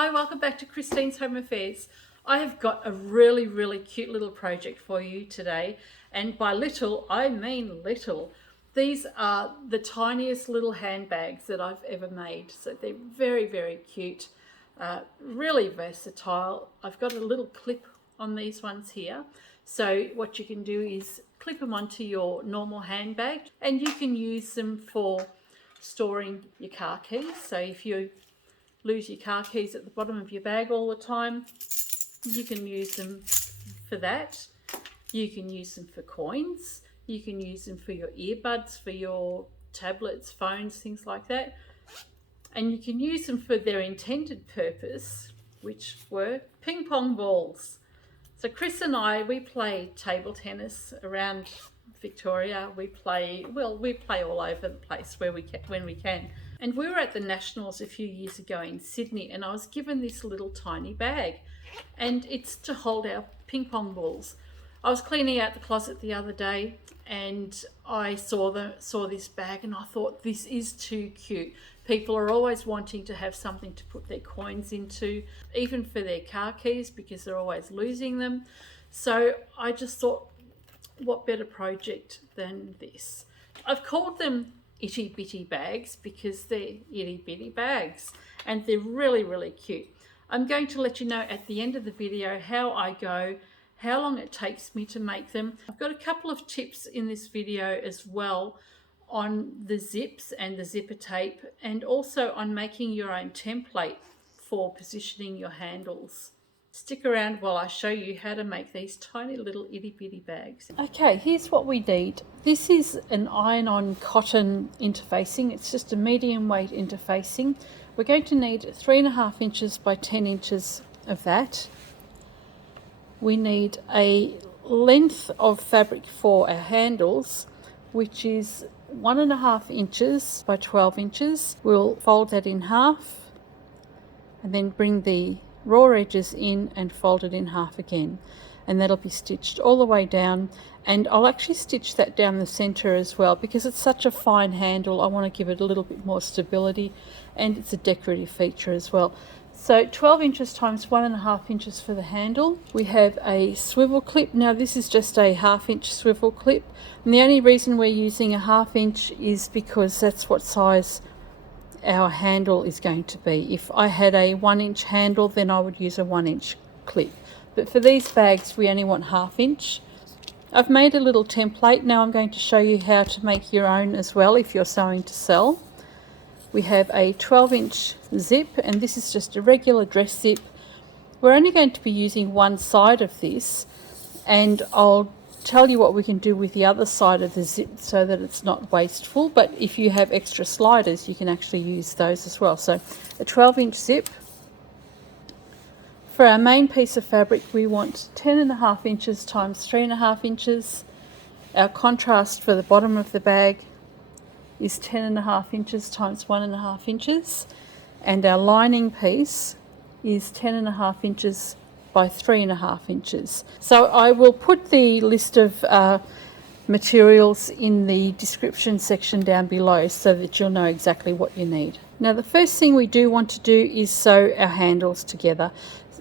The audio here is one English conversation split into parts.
Hi, welcome back to Christine's Home Affairs. I have got a really cute little project for you today, and by little I mean little. These are the tiniest little handbags that I've ever made, so they're very cute, really versatile. I've got a little clip on these ones here, so what you can do is clip them onto your normal handbag, and you can use them for storing your car keys. So if you lose your car keys at the bottom of your bag all the time, you can use them for that. You can use them for coins. You can use them for your earbuds, for your tablets, phones, things like that. And you can use them for their intended purpose, which were ping pong balls. So Chris and I, we play table tennis around Victoria. We play all over the place when we can. And we were at the Nationals a few years ago in Sydney, and I was given this little tiny bag, and it's to hold our ping pong balls. I was cleaning out the closet the other day, and I saw this bag, and I thought, this is too cute. People are always wanting to have something to put their coins into, even for their car keys, because they're always losing them. So I just thought, what better project than this? I've called them itty bitty bags because they're itty bitty bags, and they're really cute. I'm going to let you know at the end of the video how I go, how long it takes me to make them. I've got a couple of tips in this video as well on the zips and the zipper tape, and also on making your own template for positioning your handles. Stick around while I show you how to make these tiny little itty bitty bags. Okay, here's what we need. This is an iron-on cotton interfacing. It's just a medium weight interfacing. We're going to need 3.5 inches by 10 inches of that. We need a length of fabric for our handles, which is 1.5 inches by 12 inches. We'll fold that in half and then bring the raw edges in and fold it in half again, and that'll be stitched all the way down. And I'll actually stitch that down the center as well, because it's such a fine handle. I want to give it a little bit more stability, and it's a decorative feature as well. So 12 inches times 1.5 inches for the handle. We have a swivel clip. Now this is just a 1/2 inch swivel clip, and the only reason we're using a 1/2 inch is because that's what size our handle is going to be. If I had a 1 inch handle, then I would use a 1 inch clip, but for these bags we only want 1/2 inch. I've made a little template. Now I'm going to show you how to make your own as well if you're sewing to sell. We have a 12 inch zip, and this is just a regular dress zip. We're only going to be using one side of this, and I'll tell you what we can do with the other side of the zip so that it's not wasteful. But if you have extra sliders, you can actually use those as well. So a 12 inch zip. For our main piece of fabric, we want 10.5 inches times 3.5 inches. Our contrast for the bottom of the bag is 10.5 inches times 1.5 inches, and our lining piece is 10.5 inches by 3.5 inches. So I will put the list of materials in the description section down below so that you'll know exactly what you need. Now the first thing we do want to do is sew our handles together.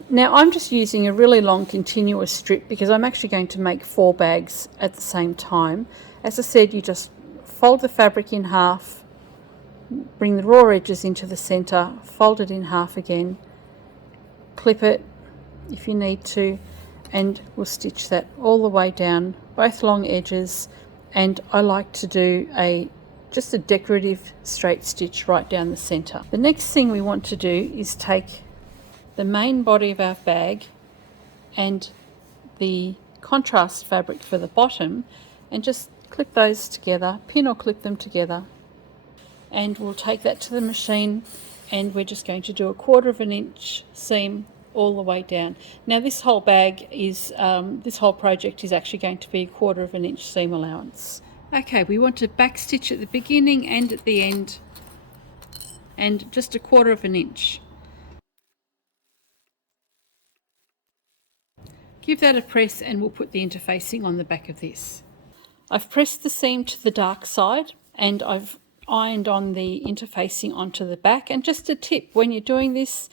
Now I'm just using a really long continuous strip because I'm actually going to make 4 bags at the same time. As I said, you just fold the fabric in half, bring the raw edges into the center, fold it in half again, clip it if you need to, and we'll stitch that all the way down, both long edges. And I like to do just a decorative straight stitch right down the center. The next thing we want to do is take the main body of our bag and the contrast fabric for the bottom and just clip those together, pin or clip them together, and we'll take that to the machine, and we're just going to do a 1/4 inch seam all the way down. Now this whole bag is, this whole project is actually going to be a 1/4 inch seam allowance. Okay, we want to back stitch at the beginning and at the end, and just a 1/4 inch. Give that a press, and we'll put the interfacing on the back of this. I've pressed the seam to the dark side, and I've ironed on the interfacing onto the back. And just a tip, when you're doing this,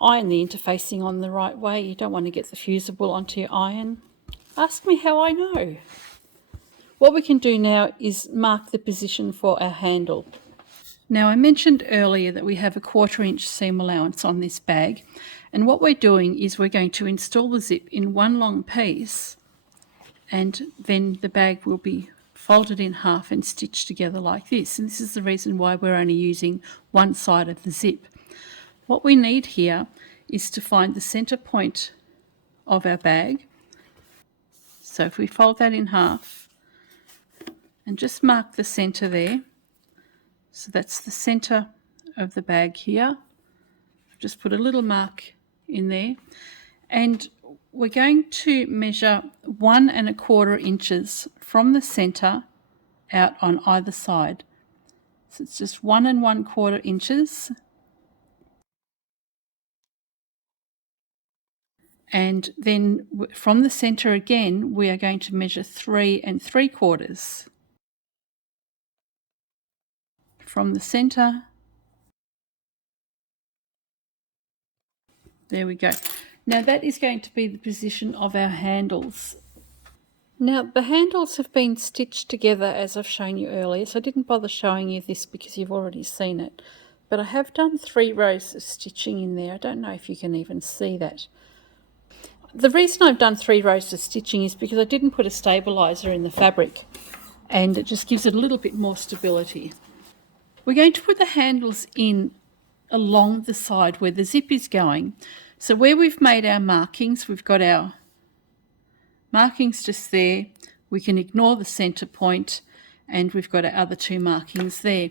iron the interfacing on the right way. You don't want to get the fusible onto your iron. Ask me how I know. What we can do now is mark the position for our handle. Now I mentioned earlier that we have a 1/4 inch seam allowance on this bag, and what we're doing is we're going to install the zip in one long piece, and then the bag will be folded in half and stitched together like this. And this is the reason why we're only using one side of the zip. What we need here is to find the center point of our bag. So if we fold that in half and just mark the center there, so that's the center of the bag here. Just put a little mark in there, and we're going to measure 1 1/4 inches from the center out on either side. So it's just 1 1/4 inches. And then from the center again, we are going to measure 3 3/4. From the center, there we go. Now that is going to be the position of our handles. Now the handles have been stitched together as I've shown you earlier, so I didn't bother showing you this because you've already seen it. But I have done 3 rows of stitching in there. I don't know if you can even see that. The reason I've done 3 rows of stitching is because I didn't put a stabilizer in the fabric, and it just gives it a little bit more stability. We're going to put the handles in along the side where the zip is going. So where we've made our markings, we've got our markings just there. We can ignore the center point, and we've got our other 2 markings there.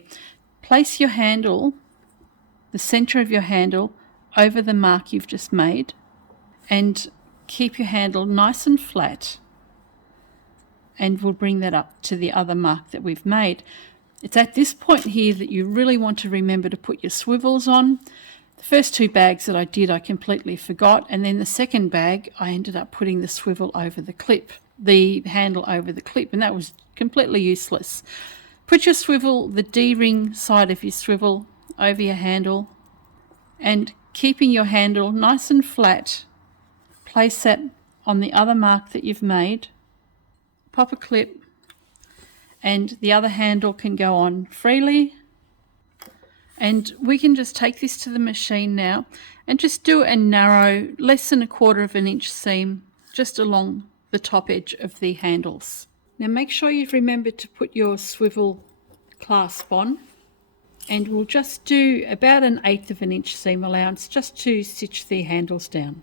Place your handle, the center of your handle, over the mark you've just made, and keep your handle nice and flat, and we'll bring that up to the other mark that we've made. It's at this point here that you really want to remember to put your swivels on. The first 2 bags that I did, I completely forgot, and then the second bag I ended up putting the swivel over the clip, the handle over the clip, and that was completely useless. Put your swivel, the D-ring side of your swivel, over your handle, and keeping your handle nice and flat, place that on the other mark that you've made, pop a clip, and the other handle can go on freely. And we can just take this to the machine now and just do a narrow, less than 1/4 inch seam just along the top edge of the handles. Now make sure you've remembered to put your swivel clasp on, and we'll just do about 1/8 inch seam allowance just to stitch the handles down.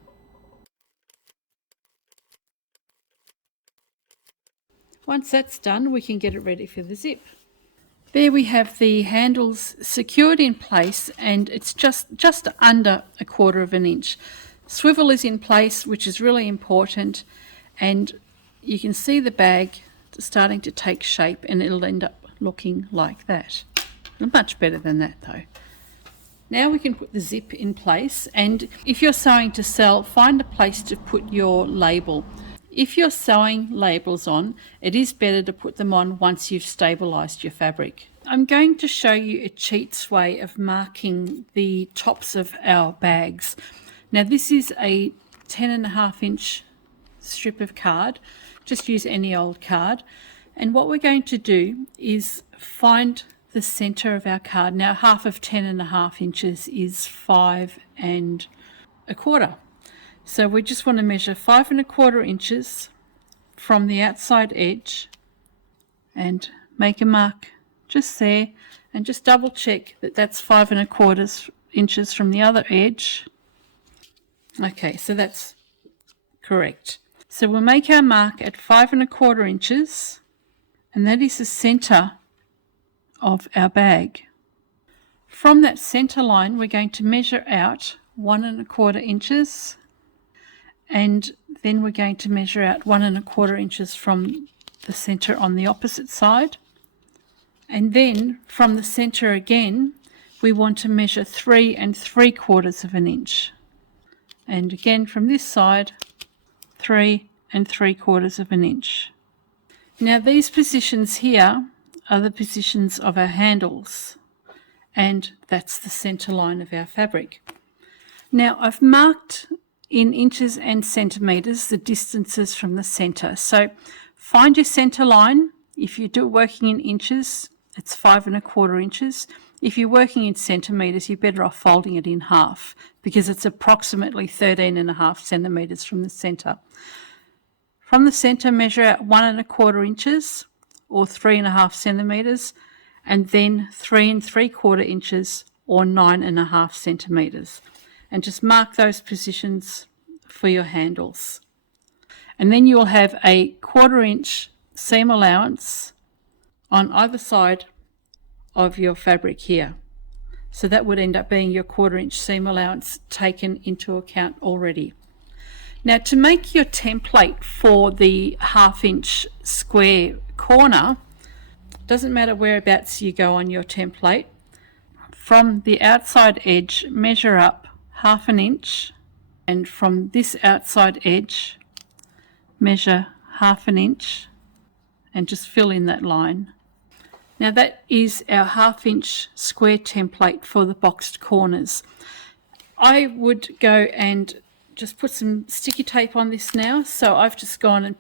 Once that's done, we can get it ready for the zip. There we have the handles secured in place, and it's just under 1/4 inch. Swivel is in place, which is really important, and you can see the bag starting to take shape, and it'll end up looking like that. Much better than that though. Now we can put the zip in place, and if you're sewing to sell, find a place to put your label. If you're sewing labels on, it is better to put them on once you've stabilized your fabric. I'm going to show you a cheats way of marking the tops of our bags. Now this is a 10.5 inch strip of card. Just use any old card. And what we're going to do is find the center of our card. Now half of 10.5 inches is 5 1/4. So we just want to measure 5 1/4 inches from the outside edge and make a mark just there, and just double check that that's 5 1/4 inches from the other edge. Okay, so that's correct. So we'll make our mark at 5 1/4 inches, and that is the center of our bag. From that center line, we're going to measure out 1 1/4 inches, and then we're going to measure out 1 1/4 inches from the center on the opposite side. And then from the center again, we want to measure 3 3/4 inch. And again from this side, 3 3/4 inch. Now these positions here are the positions of our handles, and that's the center line of our fabric. Now I've marked in inches and centimetres the distances from the centre. So find your centre line. If you're working in inches, it's 5¼ inches. If you're working in centimetres, you're better off folding it in half because it's approximately 13½ centimetres from the centre. From the centre, measure out 1¼ inches or 3½ centimetres, and then 3¾ inches or 9½ centimetres. And just mark those positions for your handles. And then you'll have a 1/4 inch seam allowance on either side of your fabric here. So that would end up being your 1/4 inch seam allowance taken into account already. Now to make your template for the 1/2 inch square corner, doesn't matter whereabouts you go on your template, from the outside edge measure up 1/2 inch, and from this outside edge measure 1/2 inch and just fill in that line. Now that is our 1/2 inch square template for the boxed corners. I would go and just put some sticky tape on this now. So I've just gone and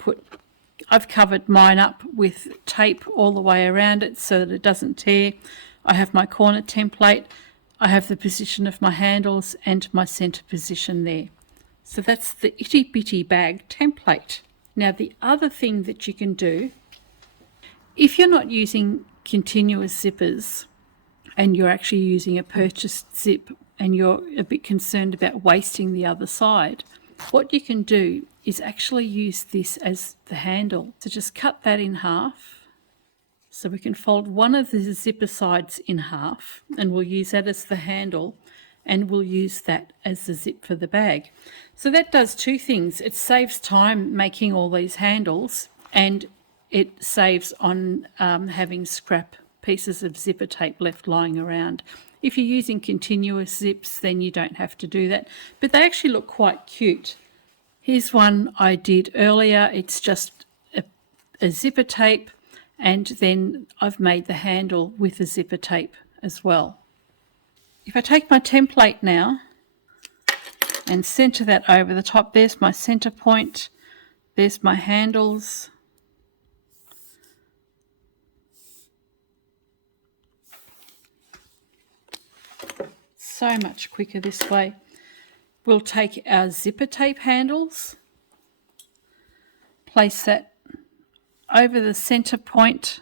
I've covered mine up with tape all the way around it so that it doesn't tear. I have my corner template. I have the position of my handles and my centre position there. So that's the Itty Bitty bag template. Now the other thing that you can do, if you're not using continuous zippers and you're actually using a purchased zip and you're a bit concerned about wasting the other side, what you can do is actually use this as the handle. So just cut that in half. So we can fold one of the zipper sides in half and we'll use that as the handle, and we'll use that as the zip for the bag. So that does two things. It saves time making all these handles, and it saves on having scrap pieces of zipper tape left lying around. If you're using continuous zips, then you don't have to do that, but they actually look quite cute. Here's one I did earlier. It's just a zipper tape, and then I've made the handle with the zipper tape as well. If I take my template now and centre that over the top, there's my centre point, there's my handles. So much quicker this way. We'll take our zipper tape handles, place that over the centre point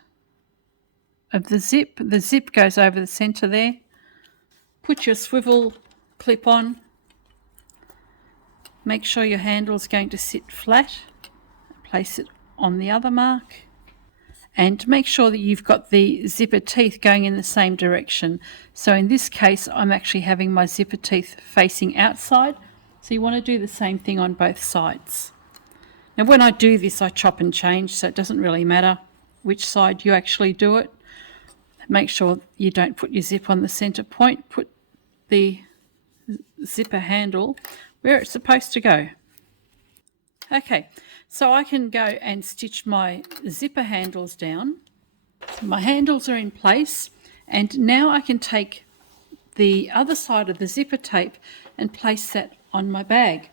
of the zip. The zip goes over the centre there. Put your swivel clip on. Make sure your handle is going to sit flat. Place it on the other mark. And make sure that you've got the zipper teeth going in the same direction. So in this case, I'm actually having my zipper teeth facing outside. So you want to do the same thing on both sides. Now when I do this, I chop and change, so it doesn't really matter which side you actually do it. Make sure you don't put your zip on the centre point. Put the zipper handle where it's supposed to go. Okay, so I can go and stitch my zipper handles down. So my handles are in place, and now I can take the other side of the zipper tape and place that on my bag.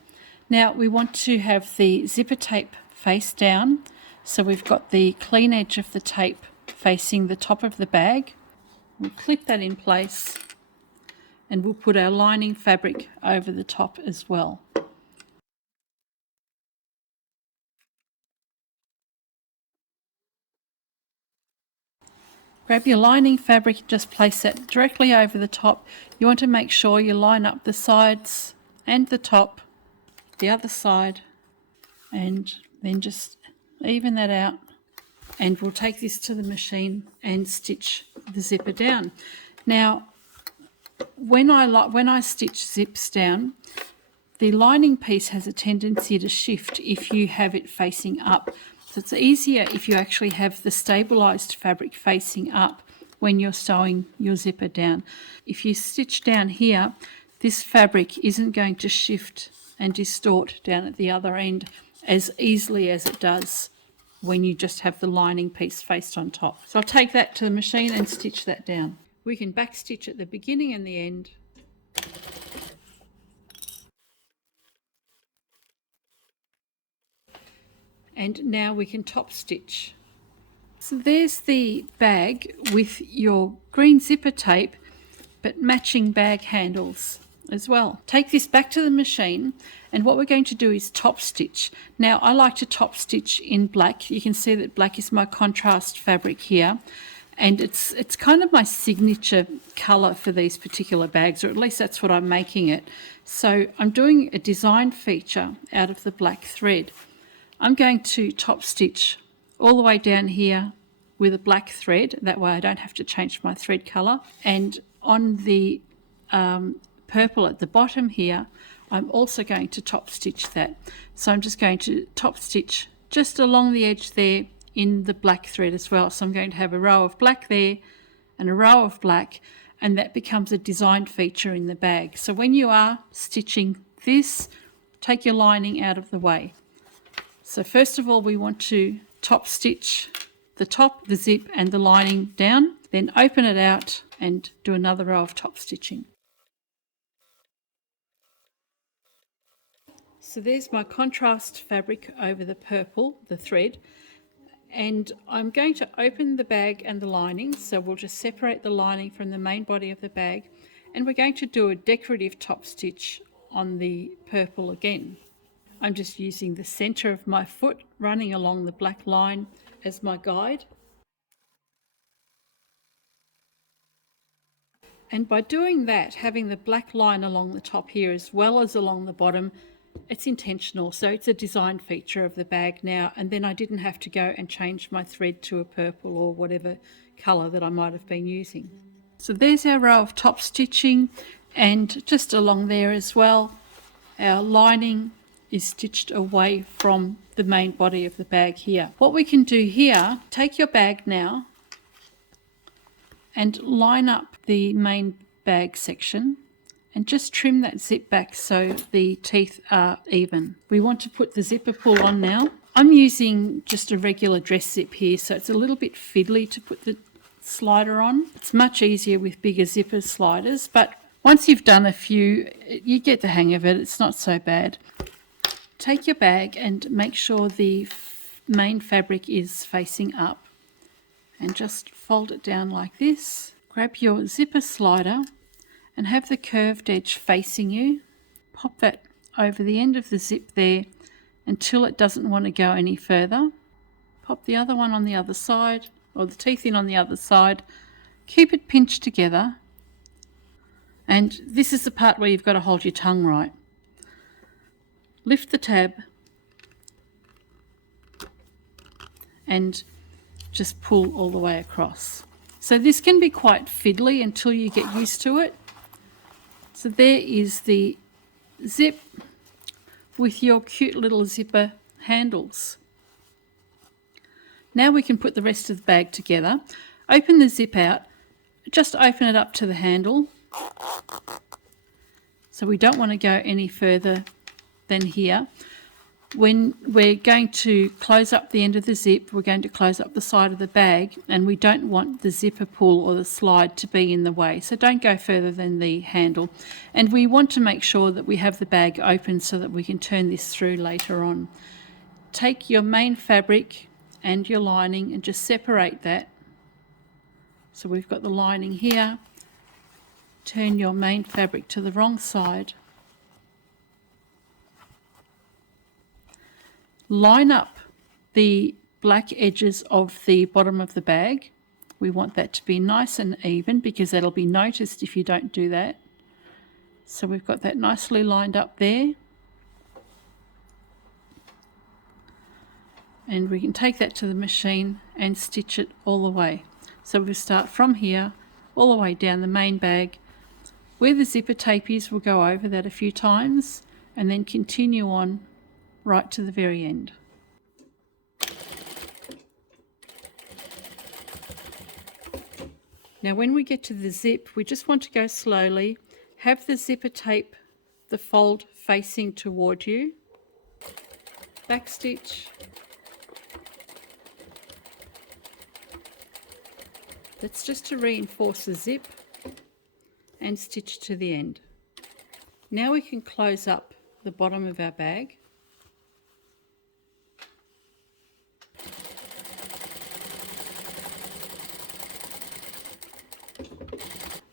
Now we want to have the zipper tape face down, so we've got the clean edge of the tape facing the top of the bag. We'll clip that in place, and we'll put our lining fabric over the top as well. Grab your lining fabric, just place that directly over the top. You want to make sure you line up the sides and the top, the other side, and then just even that out. And we'll take this to the machine and stitch the zipper down. Now, when I stitch zips down, the lining piece has a tendency to shift if you have it facing up. So it's easier if you actually have the stabilised fabric facing up when you're sewing your zipper down. If you stitch down here, this fabric isn't going to shift and distort down at the other end as easily as it does when you just have the lining piece faced on top. So I'll take that to the machine and stitch that down. We can back stitch at the beginning and the end. And now we can top stitch. So there's the bag with your green zipper tape, but matching bag handles as well. Take this back to the machine, and what we're going to do is top stitch. Now I like to top stitch in black. You can see that black is my contrast fabric here, and it's kind of my signature color for these particular bags, or at least that's what I'm making it. So I'm doing a design feature out of the black thread. I'm going to top stitch all the way down here with a black thread. That way I don't have to change my thread color. And on the purple at the bottom here, I'm also going to top stitch that. So I'm just going to top stitch just along the edge there in the black thread as well. So I'm going to have a row of black there and a row of black, and that becomes a design feature in the bag. So when you are stitching this, take your lining out of the way. So first of all, we want to top stitch the top, the zip and the lining down, then open it out and do another row of top stitching. So there's my contrast fabric over the purple, the thread, and I'm going to open the bag and the lining. So we'll just separate the lining from the main body of the bag, and we're going to do a decorative top stitch on the purple again. I'm just using the center of my foot running along the black line as my guide. And by doing that, having the black line along the top here as well as along the bottom, it's intentional. So it's a design feature of the bag now, and then I didn't have to go and change my thread to a purple or whatever color that I might have been using. So there's our row of top stitching, and just along there as well, our lining is stitched away from the main body of the bag here. What we can do here, take your bag now and line up the main bag section and just trim that zip back so the teeth are even. We want to put the zipper pull on now. I'm using just a regular dress zip here, so it's a little bit fiddly to put the slider on. It's much easier with bigger zipper sliders, but once you've done a few, you get the hang of it. It's not so bad. Take your bag and make sure the main fabric is facing up, and just fold it down like this. Grab your zipper slider and have the curved edge facing you. Pop that over the end of the zip there until it doesn't want to go any further. Pop the other one on the other side, or the teeth in on the other side. Keep it pinched together, and this is the part where you've got to hold your tongue right. Lift the tab and just pull all the way across. So this can be quite fiddly until you get used to it. So there is the zip with your cute little zipper handles. Now we can put the rest of the bag together. Open the zip out, just open it up to the handle. So we don't want to go any further than here. When we're going to close up the end of the zip, we're going to close up the side of the bag, and we don't want the zipper pull or the slide to be in the way. So don't go further than the handle. And we want to make sure that we have the bag open so that we can turn this through later on. Take your main fabric and your lining and just separate that. So we've got the lining here. Turn your main fabric to the wrong side. Line up the black edges of the bottom of the bag. We want that to be nice and even because that'll be noticed if you don't do that. So we've got that nicely lined up there. And we can take that to the machine and stitch it all the way. So we'll start from here all the way down the main bag. Where the zipper tape is, we'll go over that a few times and then continue on right to the very end. Now when we get to the zip, we just want to go slowly. Have the zipper tape, the fold facing toward you. Back stitch. That's just to reinforce the zip, and stitch to the end. Now we can close up the bottom of our bag.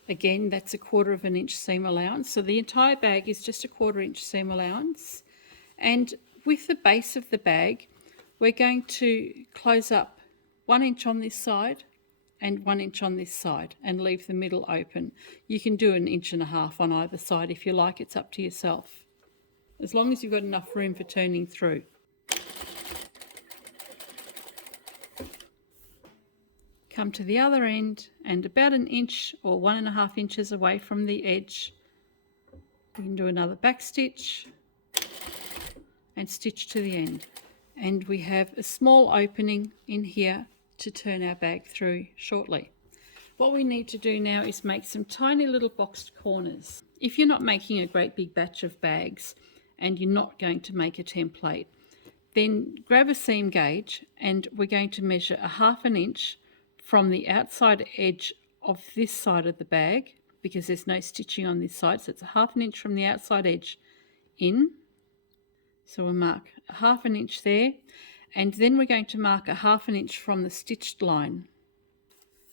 Again, that's a 1/4 inch seam allowance. So the entire bag is just a 1/4 inch seam allowance. And with the base of the bag, we're going to close up 1 inch on this side and 1 inch on this side and leave the middle open. You can do 1.5 inches on either side if you like, it's up to yourself. As long as you've got enough room for turning through. Come to the other end and about 1 inch or 1.5 inches away from the edge, we can do another back stitch and stitch to the end. And we have a small opening in here to turn our bag through shortly. What we need to do now is make some tiny little boxed corners. If you're not making a great big batch of bags and you're not going to make a template, then grab a seam gauge and we're going to measure 1/2 inch from the outside edge of this side of the bag, because there's no stitching on this side, so it's 1/2 inch from the outside edge in. So we'll mark 1/2 inch there, and then we're going to mark 1/2 inch from the stitched line.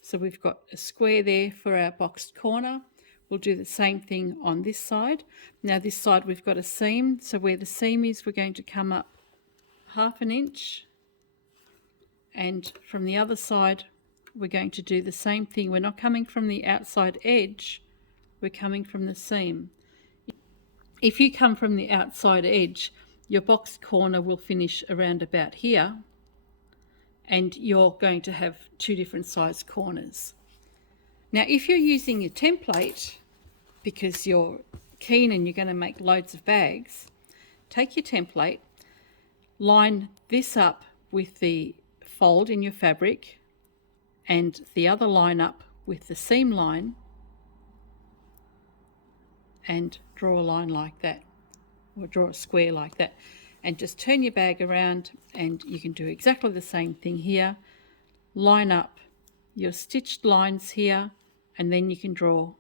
So we've got a square there for our boxed corner. We'll do the same thing on this side. Now this side we've got a seam, so where the seam is, we're going to come up 1/2 inch, and from the other side we're going to do the same thing. We're not coming from the outside edge, we're coming from the seam. If you come from the outside edge, your boxed corner will finish around about here, and you're going to have 2 different size corners. Now if you're using a template because you're keen and you're going to make loads of bags, take your template, line this up with the fold in your fabric and the other line up with the seam line, and draw a line like that, or draw a square like that, and just turn your bag around, and you can do exactly the same thing here. Line up your stitched lines here, and then you can draw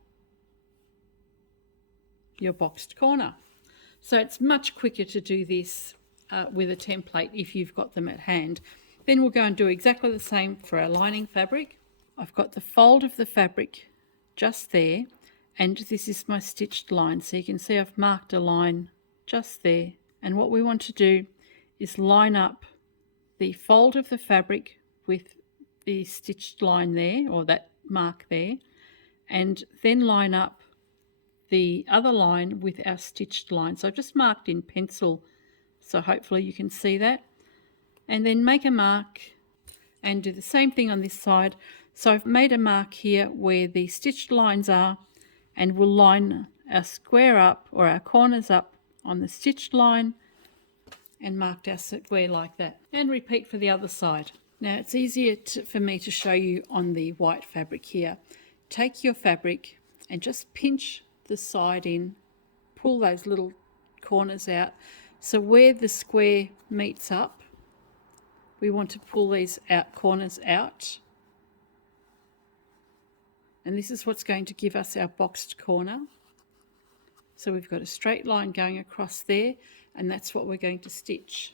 your boxed corner. So it's much quicker to do this with a template if you've got them at hand. Then we'll go and do exactly the same for our lining fabric. I've got the fold of the fabric just there, and this is my stitched line. So you can see I've marked a line just there. And what we want to do is line up the fold of the fabric with the stitched line there, or that mark there, and then line up the other line with our stitched line. So I've just marked in pencil, so hopefully you can see that. And then make a mark and do the same thing on this side. So I've made a mark here where the stitched lines are, and we'll line our square up, or our corners up, on the stitched line and marked our square like that, and repeat for the other side. Now it's easier for me to show you on the white fabric here. Take your fabric and just pinch the side in, pull those little corners out. So where the square meets up, we want to pull these corners out, and this is what's going to give us our boxed corner. So we've got a straight line going across there, and that's what we're going to stitch.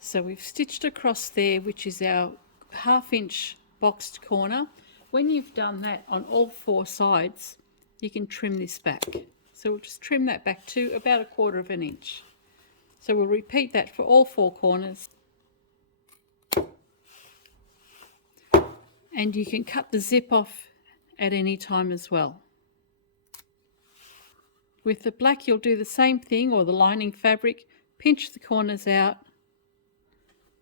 So we've stitched across there, which is our 1/2 inch boxed corner. When you've done that on all 4 sides, you can trim this back. So we'll just trim that back to about 1/4 inch. So we'll repeat that for all 4 corners. And you can cut the zip off at any time as well. With the black you'll do the same thing, or the lining fabric, pinch the corners out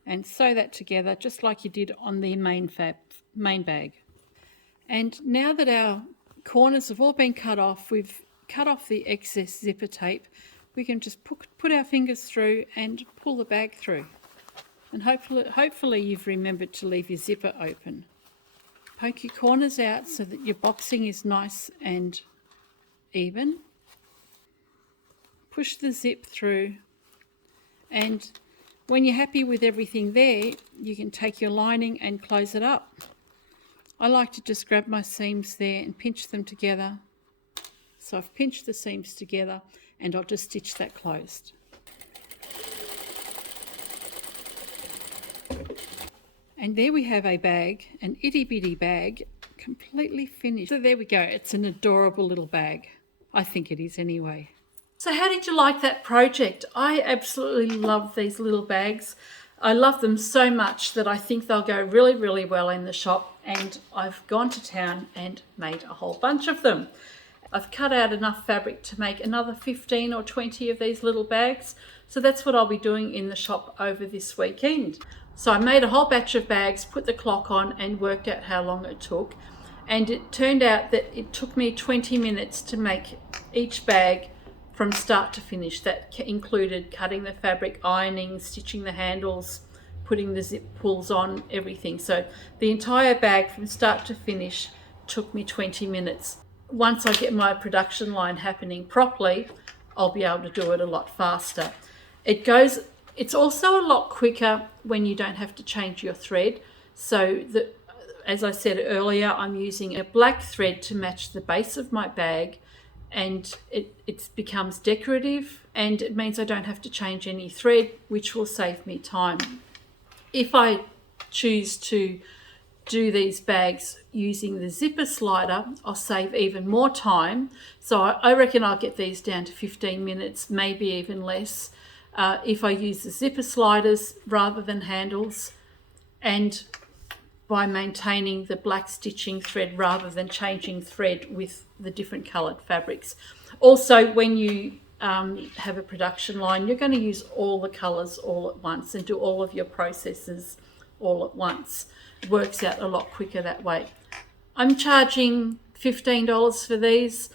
and sew that together just like you did on the main bag. And now that our corners have all been cut off, we've cut off the excess zipper tape, we can just put our fingers through and pull the bag through. And hopefully you've remembered to leave your zipper open. Poke your corners out so that your boxing is nice and even. Push the zip through, and when you're happy with everything there, you can take your lining and close it up. I like to just grab my seams there and pinch them together. So I've pinched the seams together, and I'll just stitch that closed. And there we have a bag, an itty bitty bag, completely finished. So there we go. It's an adorable little bag. I think it is anyway. So how did you like that project? I absolutely love these little bags. I love them so much that I think they'll go really, really well in the shop, and I've gone to town and made a whole bunch of them. I've cut out enough fabric to make another 15 or 20 of these little bags. So that's what I'll be doing in the shop over this weekend. So I made a whole batch of bags, put the clock on and worked out how long it took. And it turned out that it took me 20 minutes to make each bag from start to finish. That included cutting the fabric, ironing, stitching the handles, putting the zip pulls on, everything. So the entire bag from start to finish took me 20 minutes. Once I get my production line happening properly, I'll be able to do it a lot faster. It's also a lot quicker when you don't have to change your thread. So as I said earlier, I'm using a black thread to match the base of my bag, and it becomes decorative, and it means I don't have to change any thread, which will save me time. If I choose to do these bags using the zipper slider, I'll save even more time. So I reckon I'll get these down to 15 minutes, maybe even less, if I use the zipper sliders rather than handles, and by maintaining the black stitching thread rather than changing thread with the different coloured fabrics. Also, when you have a production line, you're going to use all the colours all at once and do all of your processes all at once. It works out a lot quicker that way. I'm charging $15 for these.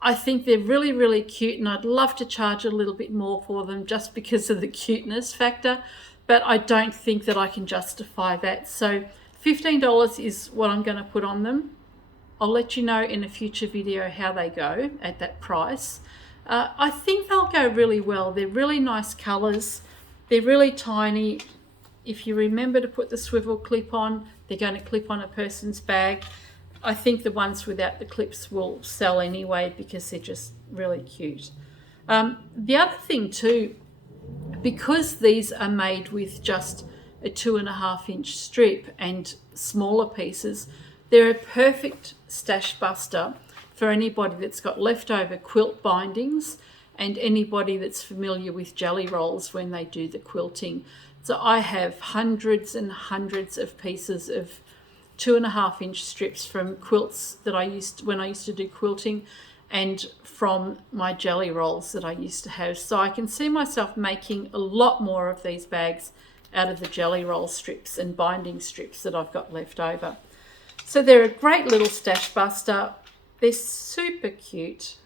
I think they're really, really cute, and I'd love to charge a little bit more for them just because of the cuteness factor, but I don't think that I can justify that. So $15 is what I'm going to put on them. I'll let you know in a future video how they go at that price. I think they'll go really well. They're really nice colours. They're really tiny. If you remember to put the swivel clip on, they're going to clip on a person's bag. I think the ones without the clips will sell anyway because they're just really cute. The other thing too, because these are made with just a 2.5-inch strip and smaller pieces, they're a perfect stash buster for anybody that's got leftover quilt bindings and anybody that's familiar with jelly rolls when they do the quilting. So I have hundreds and hundreds of pieces of 2.5-inch strips from quilts that when I used to do quilting, and from my jelly rolls that I used to have. So I can see myself making a lot more of these bags out of the jelly roll strips and binding strips that I've got left over. So they're a great little stash buster. They're super cute,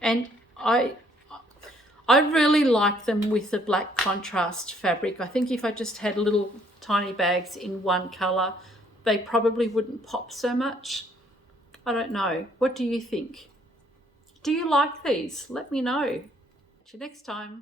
and I really like them with the black contrast fabric. I think if I just had little tiny bags in one colour, they probably wouldn't pop so much. I don't know. What do you think? Do you like these? Let me know. See you next time.